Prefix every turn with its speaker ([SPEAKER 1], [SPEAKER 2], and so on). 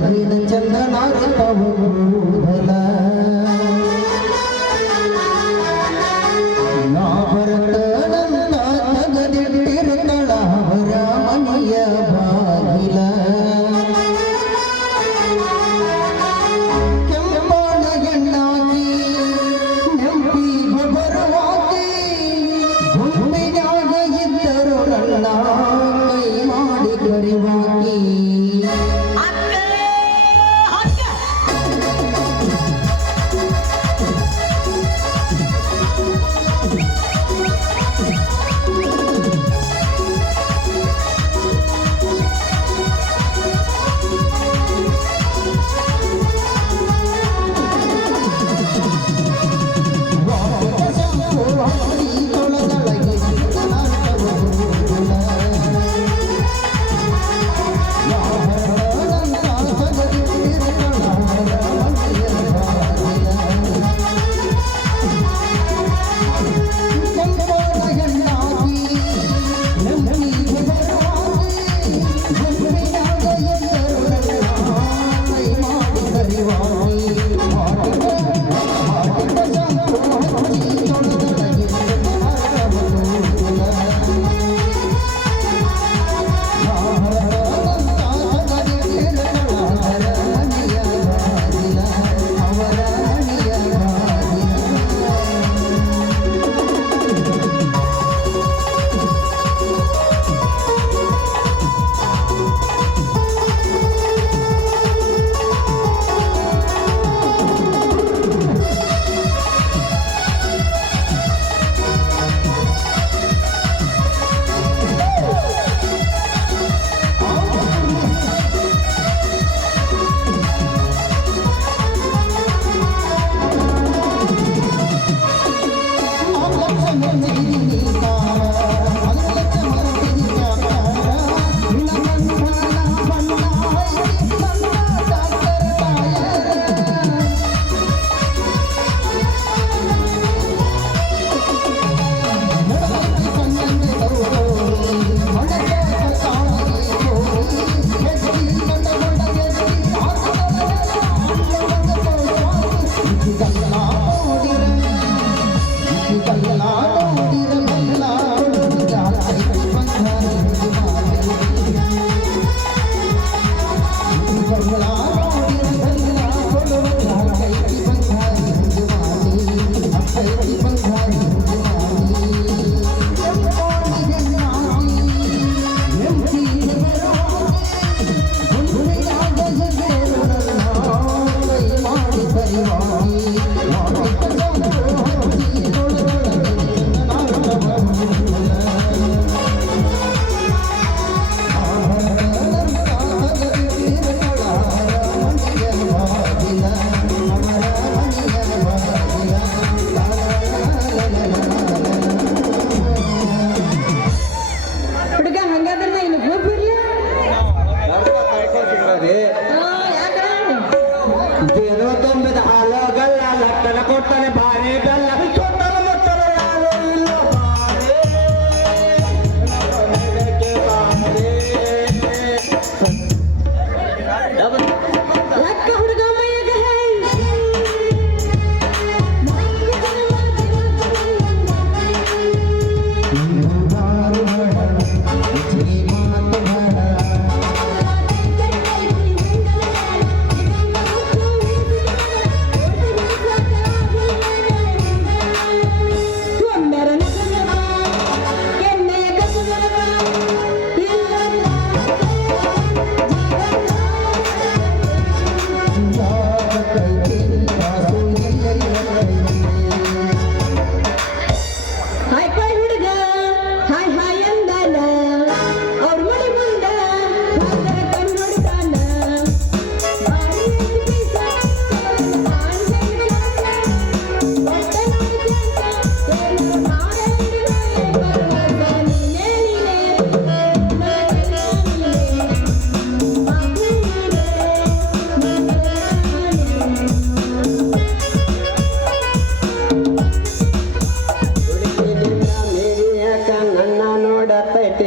[SPEAKER 1] হয় না